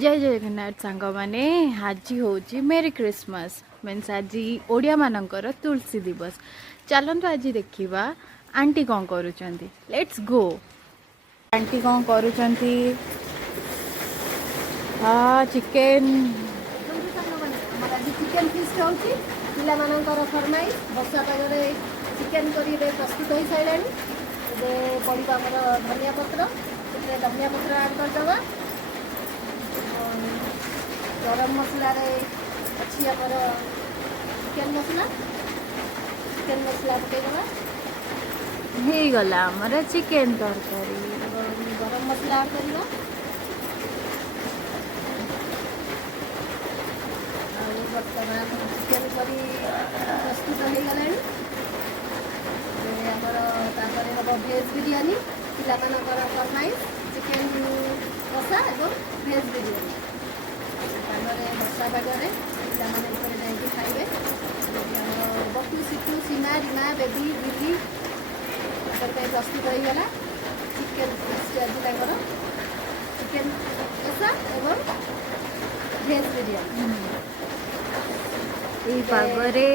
जय जगन्नाथ सांग मैंने आज हूँ मेरी क्रिसमस मीन्स आज ओडिया मानकर तुलसी दिवस। चलतु आज देखा आंटी कौन करुँच लेट्स गो। आंटी कौन करुँच हाँ चिकेन चिकेन फिस्ट होची पिला मानकर फरमाइश वर्षा पागरे चिकेन करी प्रस्तुत हो सारा पड़ा आमर धनिया पत्र धनिया पत्र आड करदे गरम मसला अच्छी आमर चिकेन मसला पकईदे हो गला आमर चिकेन तरकारी गरम मसला आड करवा बर्तमान चिकेन करी प्रस्तुत हो गला आमर हम भेज बिरियानी पिला फरमाइश चिकेन कषा और भेज बिरियानी वर्षा पागरे पे खाइबे बटू सिटू सीमा रीमा बेबी बिली प्रस्तुत हो गला चिकेन आज चिकेन कषा और भेज बिरियानी पागरे